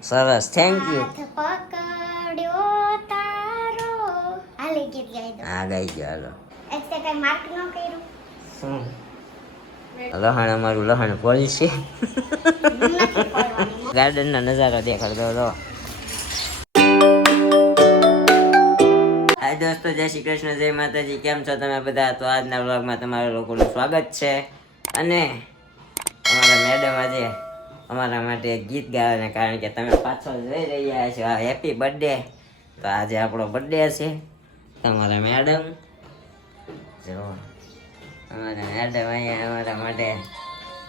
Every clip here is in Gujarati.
સરસ, થેન્ક યુ. પકડ્યો તારો હાલે ગીત ગાઈ દો. હા, ગાઈ ગયો. હાલો. એટલે કઈ માર્ક ન કર્યું. શું લહણ? અમારું લહણ ફળ છે. નથી પડવાની. ગાર્ડનનો નજારો દેખાડ દો તો. હાય દોસ્તો, જય શ્રી કૃષ્ણ, જય માતાજી. કેમ છો તમે બધા? તો આજના વ્લોગમાં તમારા લોકોનું સ્વાગત છે. અને અમારા મેડમ આજે અમારા માટે એક ગીત ગાવાના, કારણ કે તમે પાછળ જોઈ રહ્યા છો હેપી બર્થડે. તો આજે આપણો બર્થડે છે. તમારા મેડમ જો અમારા મેડમ અહીંયા અમારા માટે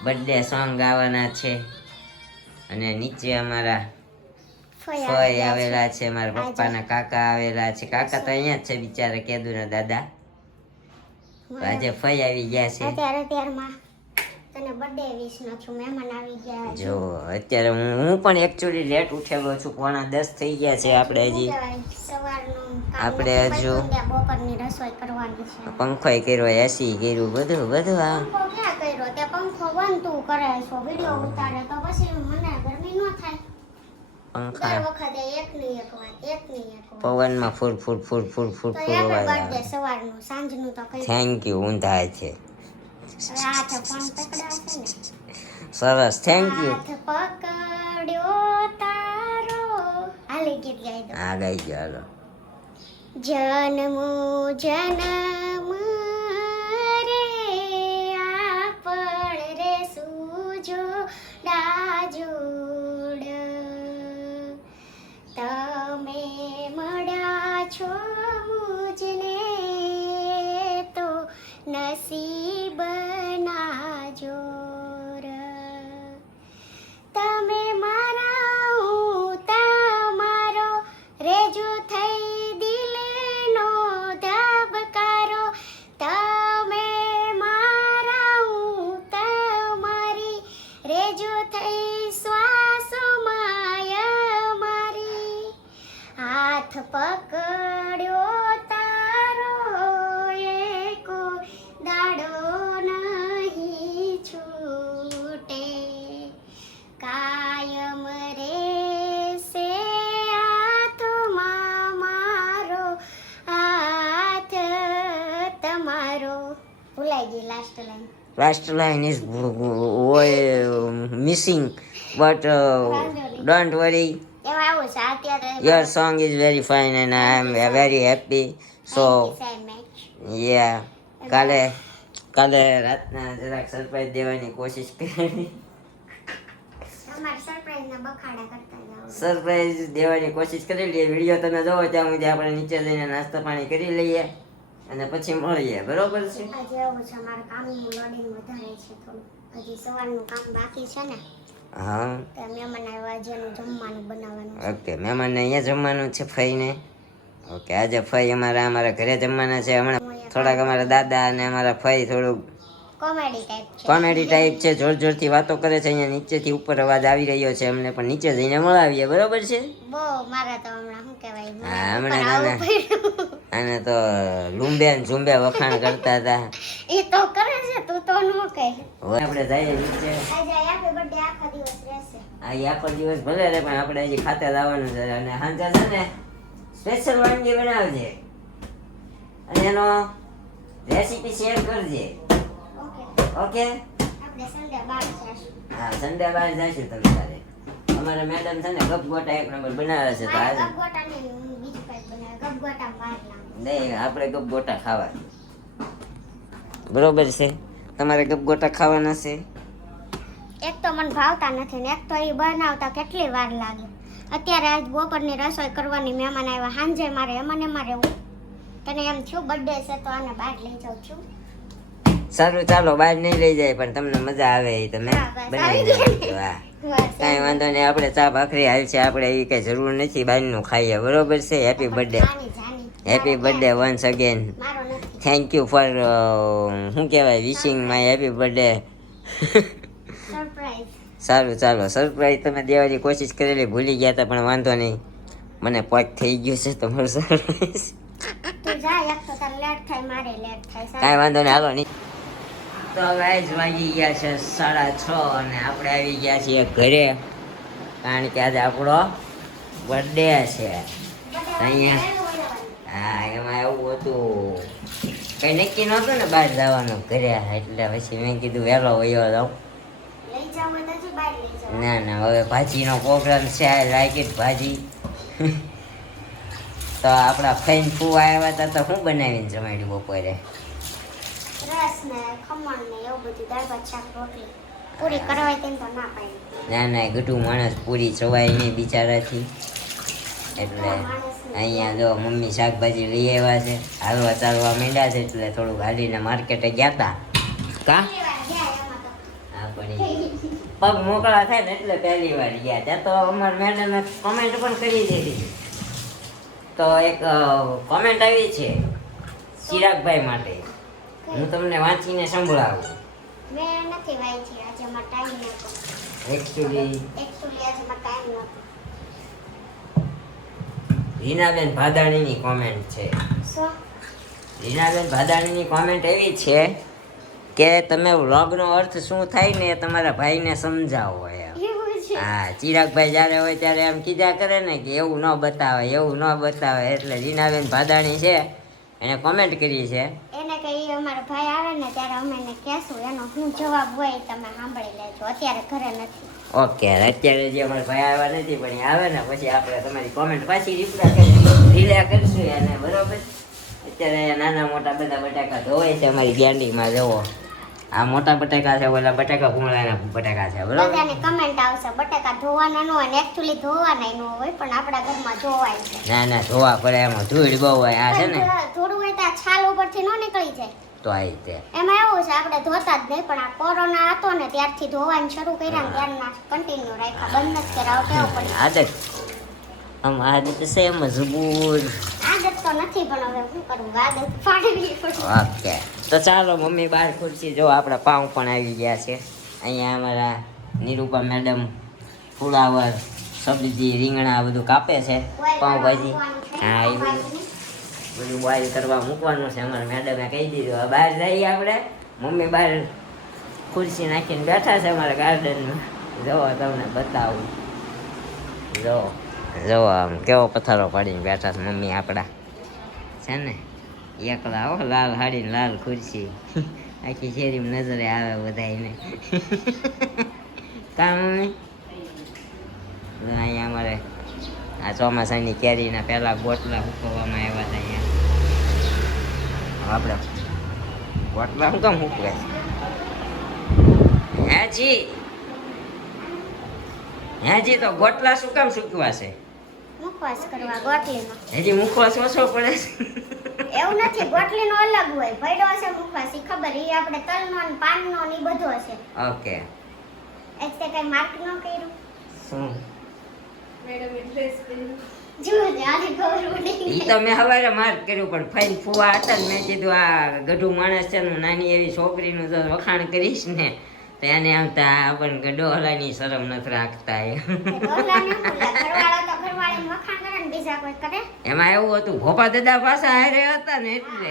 બર્થડે સોંગ ગાવાના છે. અને નીચે અમારા ફઈ આવેલા છે, મારા પપ્પાના કાકા આવેલા છે. કાકા તો અહીંયા જ છે બિચારા, કેદુના દાદા. આજે ફઈ આવી ગયા છે. અત્યારમાં તને બર્થડે વિશ નો છું, મહેમાન આવી ગયા. જો અત્યારે હું પણ એકચ્યુઅલી લેટ ઉઠેલો છું, 9:45 થઈ ગયા છે. આપણે હજી સવારનું આપણે હજુ બપોરની રસોઈ કરવાની છે. પંખોય કર્યો, એસી કર્યું, બધું બધું. આ પંખો ક્યાં કર્યો? તે પંખો બંધ તું કરે છો, વિડિયો ઉતારે તો પછી મને ગરમી ન થાય. પંખા દર વખતે એકની એક વાત. પવનમાં ફૂર ફૂર ફૂર ફૂર ફૂર તો ફૂર હેપી અવાજ બર્થડે આવે. સવારનું, સાંજનું તો કઈ. Thank you. ઊંધા છે. હાથ ફોન પકડા છે ને. સરસ, થેન્ક યુ. હાથ પકડ્યો તારો હાલે ગીત ગાઈ દો. હા, ગાઈ ગયો. હાલો. જન્મો જન્મ રે આપણ રે સુજો ડાજોડ, તમે મળ્યા છો મુજને તો નસીબના જોર. તમે મારા હું તમારો રેજો થઈ દિલનો ધબકારો. તમે મારા હું તમારી રેજો થઈ શ્વાસોમાં મારી. હાથ પકડ્યો તારો એકો દાડો નહીં છૂટે, કાયમ રેસે હાથમાં મારો હાથ તમારો. ભૂલાઈ ગઈ last line. Last line is missing, but don't worry. એમાં આવું છે અત્યારે. Your song is very fine and I am very happy. So yeah, કાલે રાતના જરાક સરપ્રાઈઝ દેવાની કોશિશ કરી. તમારે સરપ્રાઈઝ ના બખાડા કરતા જાઓ. સરપ્રાઈઝ દેવાની કોશિશ કરી લઈએ. વિડીયો તમે જોવો ત્યાં સુધી આપણે નીચે જઈને નાસ્તા પાણી કરી લઈએ અને પછી મળીએ. બરોબર છે? આજે એવું છે, મારા કામનું લોડિંગ વધારે છે થોડું. હજી સવારનું કામ બાકી છે ને. હા, તો મહેમાન આવ્યા છે, એનું જમવાનું બનાવવાનું છે. ઓકે. મહેમાનને અહીંયા જમવાનું છે, ફઈને. ઓકે, આજે ફઈ અમારા ઘરે જમવાના છે. હમણાં થોડાક અમારા દાદા અને અમારા ફઈ થોડુંક કોમેડી ટાઈપ છે. કોમેડી ટાઈપ છે, જોર જોરથી વાતો કરે છે. અહીંયા નીચેથી ઉપર અવાજ આવી રહ્યો છે અમને, પણ નીચે જઈને મળાવીએ. બરોબર છે? બહુ મારા તો હમણાં શું કહેવાય, હા, હમણાં આને તો લુંબે ને ઝુંબે વખાણ કરતા હતા. એ તો કરે છે, તું તો ન કહે. હવે આપણે જઈએ નીચે. આજે હેપી બર્થડે આખો દિવસ રહેશે. આ આખો દિવસ ભલે રહે, પણ આપણે હજી ખાતે લાવવાનું છે. અને સાંજે છે ને સ્પેશિયલ વાનગી બનાવજે અને એનો રેસીપી શેર કરજે. Okay, okay? આપણે સન્ડે બહાર જઈશું. હા, સન્ડે બહાર જઈશું તમે તારે. અમારા મેડમ છે ને ગપગોટા એક નંબર બનાવે છે. તો મારે આજે ગપગોટા નહીં, હું બીજું કંઈક બનાવે. ગપગોટા બહાર લાવું. નહીં, આપણે ગપગોટા ખાવા. બરોબર છે? તમારે ગપગોટા ખાવાના છે? એક તો મને ભાવતા નથી ને એક તો એ બનાવતા કેટલી વાર લાગે. અત્યારે આજ બપોરની રસોઈ કરવાની, મહેમાન આવ્યા. સાંજે મારે એમને રહેવું. તને એમ થયું બર્થડે છે તો આને બહાર લઈ જાઉં છું. સારું, ચાલો. બહાર નહીં લઈ જાય, પણ તમને મજા આવે એ તમે હા, બસ બનાવી આવી નાખજો. હા, કાંઈ વાંધો નહીં. આપણે ચા ભાખરી હાલ છે. આપણે એવી કઈ જરૂર નથી બહારનું ખાઈએ. બરોબર છે? Happy birthday. Happy birthday once again. મારો નથી. થેન્ક યુ ફોર શું કહેવાય, wishing my happy birthday. Surprise. સારું, ચાલો. સરપ્રાઈઝ તમે દેવાની કોશિશ કરેલી, ભૂલી ગયા હતા, પણ વાંધો નહીં. મને પોક થઈ ગયું છે તમારું સરપ્રાઈઝ. તું જા, એક તો તારે લેટ થાય, મારે લેટ થાય. કાંઈ વાંધો નહીં, હાલો નહીં. તો ગાઈઝ વાગી ગયા છે 6:30 અને આપણે આવી ગયા છીએ ઘરે. કારણ કે આજે આપણો બર્થડે છે. અહીંયા હા, એમાં એવું હતું, કઈ નક્કી નહોતું ને બહાર જવાનું ઘરે, એટલે પછી મેં કીધું વહેલો વયો જાઉં. લઈ જાવ તો હજી બહાર લઈ જાવ. ના ના, હવે ભાજીનો પ્રોગ્રામ છે, રાખી ભાજી. તો આપણા ફઈન ફૂવા આવ્યા હતા, તો શું બનાવીને જમાડ્યું બપોરે? રસ ને ખમણ ને એવું બધું, દાળ ભાત શાક રોટલી. પૂરી કરવાય તેમ તો ના પાડી. ના ના, ગઢું માણસ પૂરી ચવાય નહીં બિચારાથી, એટલે અહીંયા જો મમ્મી શાકભાજી લઈ આવ્યા છે, હાલવા ચાલવા માંડ્યા છે, એટલે થોડુંક હાલીને માર્કેટે ગયા હતા. કા હા, પણ પગ મોકળા થાય ને એટલે પહેલી વાર ગયા. ત્યાં તો અમારા મેડમે કોમેન્ટ પણ કરી દીધી. તો એક કોમેન્ટ આવી છે ચિરાગભાઈ માટે, હું તમને વાંચીને સંભળાવું. મેં નથી વાંચી, આજે મારો ટાઈમ નહોતો. એકચ્યુઅલી આજે મારો ટાઈમ નહોતો. રીનાબેન ભાદાણીની કોમેન્ટ છે. શું? રીનાબેન ભાદાણીની કોમેન્ટ એવી છે કે તમે વ્લોગનો અર્થ શું થાય ને એ તમારા ભાઈને સમજાવો એમ. એવું છે? હા, ચિરાગભાઈ જ્યારે હોય ત્યારે એમ કીધા કરે ને કે એવું ન બતાવે, એવું ન બતાવે, એટલે રીનાબેન ભાદાણી છે એને કોમેન્ટ કરી છે. એને કઈ અમારો ભાઈ આવે ને ત્યારે અમે એને કહેશું, એનો શું જવાબ હોય એ તમે સાંભળી લેજો. અત્યારે ઘરે નથી. ઓકે, અત્યારે જે અમારા ભાઈ આવ્યા નથી, પણ એ આવે ને પછી આપણે તમારી કોમેન્ટ પાછી રિપ્લાય કરીશું એને, બરોબર? અત્યારે નાના મોટા બધા બટાકા ધોવાય છે અમારી ગેંડીમાં. જુઓ, આ મોટા બટાકા છે, ઓલા બટાકા ભૂંગળાના બટાકા છે, બરોબર? બધાને કમેન્ટ આવશે બટાકા ધોવાના ન હોય ને એકચ્યુઅલી ધોવાના ન હોય, પણ આપણા ઘરમાં ધોવાય છે. ના ના, ધોવા પડે, એમાં ધૂળ બહુ હોય. આ છે ને થોડું હોય તો આ છાલ ઉપરથી ન નીકળી જાય. તો આ રીતે એમાં એવું છે, આપણે ધોતા જ નહીં, પણ આ કોરોના હતો ને ત્યારથી ધોવાનું શરૂ કર્યા ને ત્યારના કન્ટિન્યુ રાખ્યા, બંધ જ કરાવ ટેવ પડી. આદત આમ આદત છે મજબૂર. આદત તો નથી, પણ હવે શું કરવું, આદત પાડવી પડે. ઓકે, તો ચાલો મમ્મી બહાર ખુરશી જો આપણા પાઉં પણ આવી ગયા છે. અહીંયા અમારા નિરૂપા મેડમ ફુલાવર, સબ્જી, રીંગણા બધું કાપે છે, પાઉંભાજી. હા, એ બધું બોઇલ કરવા મૂકવાનું છે. અમારા મેડમે કહી દીધું હવે બહાર જઈએ આપણે. મમ્મી બહાર ખુરશી નાખીને બેઠા છે અમારા ગાર્ડનમાં. જુઓ, તમને બતાવું. જો આમ કેવો પથ્થરો પાડીને બેઠા છે મમ્મી આપણા, છે ને એકલા. હો, લાલ હાડી ને લાલ ખુરશી, આખી શેરીમાં નજરે આવે બધાને. કા મમ્મી? અહીંયા અમારે આ ચોમાસાની કેરીના પહેલા ગોટલા મૂકવામાં આવ્યા હતા. અહીંયા આપણે ગોટલા શું કામ મૂકવે છે? હેજી તો ગોટલા શું કામ સૂકવા છે? મુખવાસ કરવા ગોટલીનો. હજી મુખવાસ ઓછો પડે છે. એવું નથી, ગોટલીનો અલગ હોય, ભયડો હશે મુખવાસ, ઈ ખબર, ઈ આપણે તલનો ને પાનનો ને ઈ બધું હશે. ઓકે, એટલે કઈ માર્ક ન કર્યું. શું જુઓ ને, આને ખબર પડી. ઈ તો મેં હવારે માર્ક કર્યું, પણ ફાઈન ફુવા હતા ને મેં કીધું આ ગઢું માણસ છે ને, નાની એવી છોકરીનું જો વખાણ કરીશ ને તો એને આમ તો આપણને ડોહલાની શરમ નથી રાખતા. ડોલાને બોલા, ઘરવાળો તો ઘરવાળાને વખાણ કરે ને બીજા કોઈ કરે. એમાં એવું હતું, ભોપા દાદા પાછા હારે હતા ને એટલે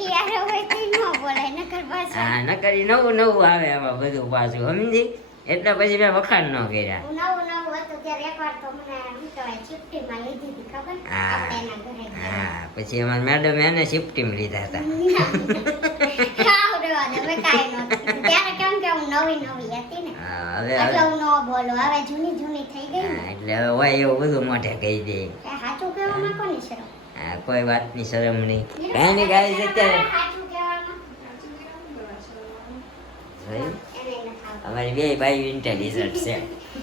ઈ આરે હોય તો ઈ ન બોલાય, નકર પાછા. હા, નકરી નવું નવું આવે એમાં બધું પાછું, સમજી? એટલે પછી મેં વખાણ ન કર્યા. હું નવું હતું ત્યારે એકવાર તો મને શું કહેવાય ચિઠ્ઠીમાં લીધી હતી, ખબર? આપણે એના ઘરે ગયા. હા, પછી અમારા મેડમ એને શિફ્ટીમાં લીધા હતા. હાવ રેવા દે, મેં કાંઈ નહોતું કીધું. ત્યારે કેમ કે હું નવી હતી ને, હા, એટલે હું ન બોલું. હવે જૂની થઈ ગઈ ને, હા, એટલે હવે હોય એવું બધું મોઢે કહી દે. એ સાચું કહેવામાં કોની શરમ? હા, કોઈ વાતની શરમ નહીં. કાંઈ નહીં ગાઈસ, અત્યારે સાચું કહેવામાં જોયું? એને નથી આવડતું. અમારી બે બાઈ ઇન્ટેલિજન્ટ છે.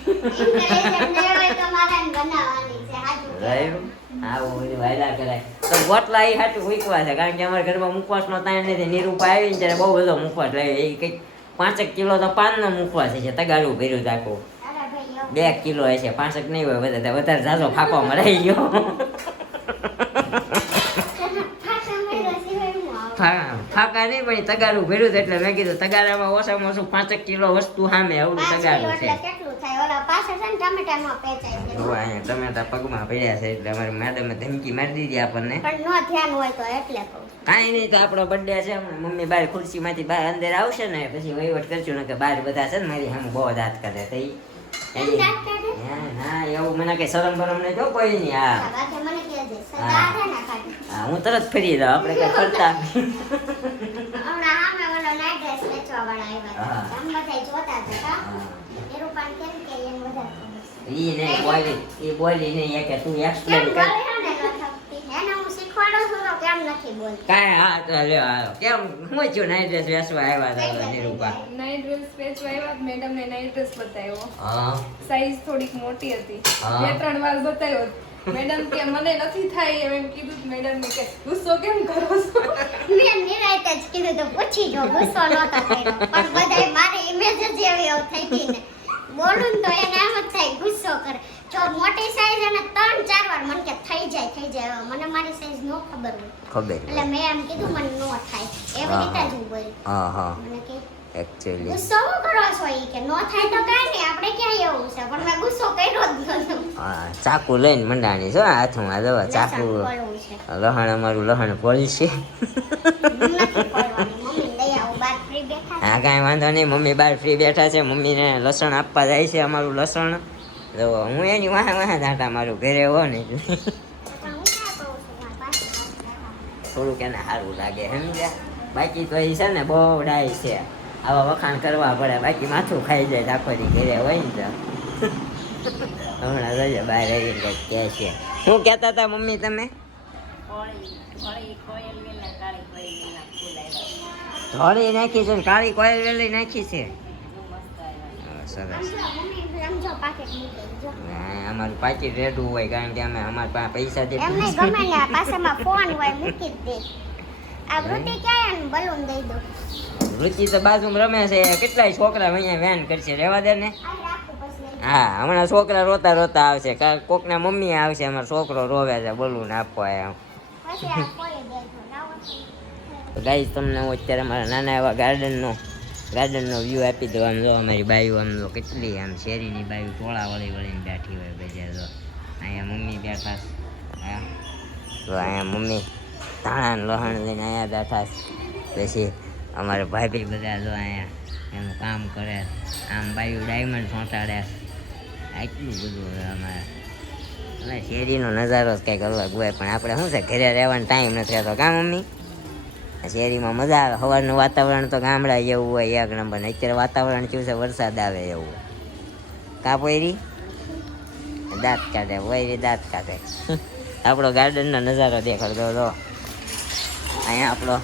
Intelligent ન હોય તો મારે એને બનાવવાની છે, સાચું જોયું? આવું બધું વાયદા કરાય. તો ગોટલા એ હાટું મૂકવા છે, કારણ કે અમારા ઘરમાં મુખવાસનો તાણ નથી. નિરૂપા આવીને ત્યારે બહુ બધો મુખવાસ લાવ્યો. એ કંઈક 5 કિલો તો પાનનો મુખવાસ છે, તગારું ભર્યું આખું. અરે ભાઈ, એવું 2 કિલો હશે, 5 નહીં હોય, વધારે ઝાઝો ફાંકો મરાઈ ગયો. ફાટા મેળા સિવાય હું આવું. ફાકા નહીં, પણ તગારું ભર્યું હતું એટલે મેં કીધું તગારામાં ઓછામાં ઓછું 5 કિલો વસ્તુ સામે આવડું 5 તગારું કિલો છે. એટલે કેટલું થાય? ઓલા પાછળ છે ને ટમેટામાં પેચાય છે. જો અહીંયા ટમેટા પગમાં પડ્યા છે એટલે અમારી મેડમે ધમકી મારી દીધી આપણને. પણ નો ધ્યાન હોય તો એટલે કહું. કાંઈ નહીં, તો આપણો બર્થડે છે, મમ્મી બહાર ખુરશીમાંથી બહાર અંદર આવશે ને પછી વહીવટ કરશું ને કે બહાર બધા છે ને મારી સામે બહુ દાંત કરે તો એની- દાંત કાઢે? હા એવું મને કઈ શરમ બરમ નહીં જો કોઈ નહીં. હા બાકી મને કહેજે, હા. દાંત હે ના કાઢે. હા હું તરત ફરી જાઉં આપણે કઈ ફરતા હમણાં સામે ઓલો નાઇટ ડ્રેસ વેચવાવાળા આવ્યા હા. હતા. આમ બધાય જોતા હતા કા? હા. નિરૂપાને કેમ કે એને વધારે ખબર છે. ઈ નહીં બોલી ઈ બોલી નહીં એ કે તું કેમ એક્સપ્લેન કર બોલે હે ને ન થકતી? એને હું શીખવાડું છું તો કેમ નથી બોલતી? કાંઈ હા તો લ્યો હાલો કેમ હું થયું નાઈટ ડ્રેસ વેચવા આવ્યા હતા નિરૂપા નાઇટ ડ્રેસ વેચવા આવ્યા મેડમ ને નાઇટ ડ્રેસ બતાવ્યો હા સાઈઝ થોડીક મોટી હતી હા. 2-3 વાર બતાવ્યો મેડમ કે મને નથી થાય એમ કીધું મેડમ ને કે ગુસ્સો કેમ કરો છો મેં નિરાંતે જ કીધું તો પૂછી જો ગુસ્સો નહોતો કર્યો. પણ બધાય મારી ઇમેજ જ એવી થઈ ગઈ ને બોલું ને તો એને એમ જ થાય ગુસ્સો કરે. જો મોટી સાઈઝ એને 3-4 વાર મને કે થઈ જાય મને મારી સાઈઝ નો ખબર હોય ખબર એટલે મેં એમ કીધું મને નો થાય એવી રીતે જ હું બોલી. હા હા મને કે એકચ્યુઅલી ગુસ્સો શું કરો છો ઈ કે નો થાય તો કાંઈ નહીં આપણે ક્યાં એવું છે પણ મેં ગુસ્સો કર્યો જ નહોતો. હા ચાકુ લઈને મંડાણી છો હાથમાં દવા ચાકુ લસણ ફોલવું છે. લહણ અમારું લહણ ફોલશે નથી ફોલવાની. મમ્મીને દઈ આવું બહાર ફ્રી બેઠા છે. હા કાંઈ વાંધો નહીં મમ્મી બહાર ફ્રી બેઠા છે મમ્મીને લસણ આપવા જાય છે અમારું લસણ તો હું એની વાહે દાંટા મારું ઘરે હો ને એટલે પણ હું ક્યાં કહું છું મારા પાસે બેઠા. થોડુંક એને સારું લાગે સમજ્યા બાકી તો એ છે ને બહુ ડાય છે આવા વખાણ કરવા પડે બાકી માથું ખાઈ જાય આખો દી ઘરે હોય ને તો હમણાં જોઈએ બહાર આવીને કંઈક કહે છે શું કહેતા હતા મમ્મી તમે ધોળી નાખી છે ને કાળી કોયલ વેલી નાખી છે હા, સરસ સમજો, મમ્મી સમજો પાકેટ મૂકે જો. હા, અમારું પાકીટ રેડું હોય કારણ કે અમે અમારા પાસે પૈસા દે એમને ગમે ને આ પાસેમાં ફોન હોય મૂકી જ દે. આ વૃત્તિ ક્યાં એને બલૂન દઈ દો. રુચિ તો બાજુમાં રમે છે કેટલાય છોકરા અહીંયા વેન કરશે રેવા દે ને આ રાખું પછી લઈ હા હમણાં છોકરા રોતા રોતા આવશે કોકના મમ્મી આવશે અમારો છોકરો રોવે છે બોલું ને આપવા એમ પછી આ ખોલી દેજો. લાવો છો. તો ગાઈસ તમને હું અત્યારે અમારા નાના એવા ગાર્ડનનો વ્યૂ આપી દઉં આમ જો અમારી બાયું આમ જો કેટલી આમ શેરીની બાયું ટોળા વળીને બેઠી હોય બધા જો અહીંયા મમ્મી બેઠા છે. હા તો અહીંયા મમ્મી ધાણા ને લહણ લઈને અહીંયા બેઠા છે. પછી અમારા ભાભી બધા જો અહીંયા એનું કામ કરે આમ બાયું ડાયમંડ ચોંટાડે આટલું બધું હોય અમારે અને શેરીનો નજારો જ કંઈક અલગ હોય પણ આપણે શું છે ઘરે રહેવાનો ટાઈમ નથી રહેતો કાં મમ્મી શેરીમાં મજા આવે સવારનું વાતાવરણ તો ગામડા જેવું હોય એક નંબર ને અત્યારે વાતાવરણ કેવું છે વરસાદ આવે એવું કાં પોયરી દાંત કાઢે વૈરી દાંત કાઢે આપણો ગાર્ડનનો નજારો દેખાડતો જો અહીંયા આપણો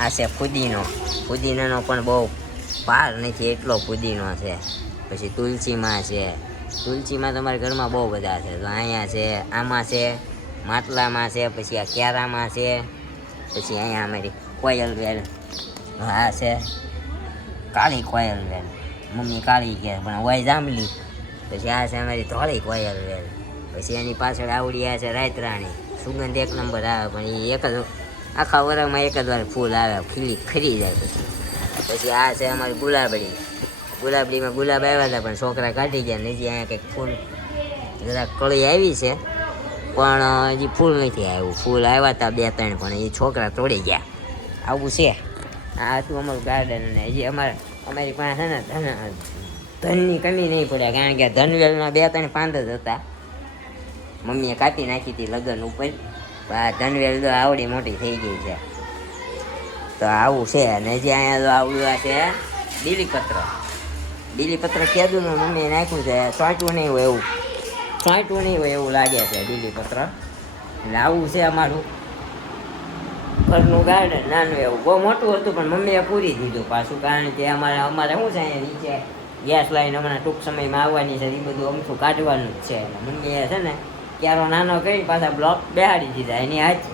આ છે ફુદીનાનો પણ બહુ પાર નથી એટલો ફુદીનો છે પછી તુલસીમાં છે તુલસીમાં તમારા ઘરમાં બહુ બધા છે તો અહીંયા છે આમાં છે માટલામાં છે પછી આ કેરામાં છે પછી અહીંયા અમારી કોયલ વેલ હા છે કાળી કોયલ વેલ મમ્મી કાળી કે પણ હોય જાંબલી પછી આ છે અમારી ધોળી કોયલ વેલ પછી એની પાછળ આવડી આ છે રાતરાણી સુગંધ એક નંબર આવે પણ એ એક જ આખા વરામાં એક જ વાર ફૂલ આવે ખરી જાય પછી આ છે અમારી ગુલાબડીમાં ગુલાબ આવ્યા હતા પણ છોકરા કાઢી ગયા ને હજી અહીંયા કંઈક ફૂલ જરાક કળી આવી છે પણ હજી ફૂલ નથી આવ્યું ફૂલ આવ્યા હતા 2-3 પણ એ છોકરા તોડી ગયા આવું છે આ હતું અમારું ગાર્ડન અને હજી અમારી પાસે છે ને ધનની કમી નહીં પડે કારણ કે ધનવેલના 2-3 પાંદ જ હતા મમ્મીએ કાપી નાખી હતી લગ્ન ઉપર આ ધનવેલ તો આવડી મોટી થઈ ગઈ છે તો આવું છે અને હજી અહીંયા તો આવડું આ છે બીલીપત્ર કેદુનું મમ્મીએ નાખ્યું છે છાંટવું નહીં હોય એવું લાગે છે બીલીપત્ર એટલે આવું છે અમારું ઘરનું ગાર્ડન નાનું એવું બહુ મોટું હતું પણ મમ્મીએ પૂરી દીધું પાછું કારણ કે અમારે શું છે અહીંયા નીચે ગેસ લાઈન હમણાં ટૂંક સમયમાં આવવાની છે એ બધું અમથું કાઢવાનું જ છે એટલે મમ્મીએ છે ને ક્યારો નાનો કરી પાછા બ્લોક બેહાડી દીધા એની હાથ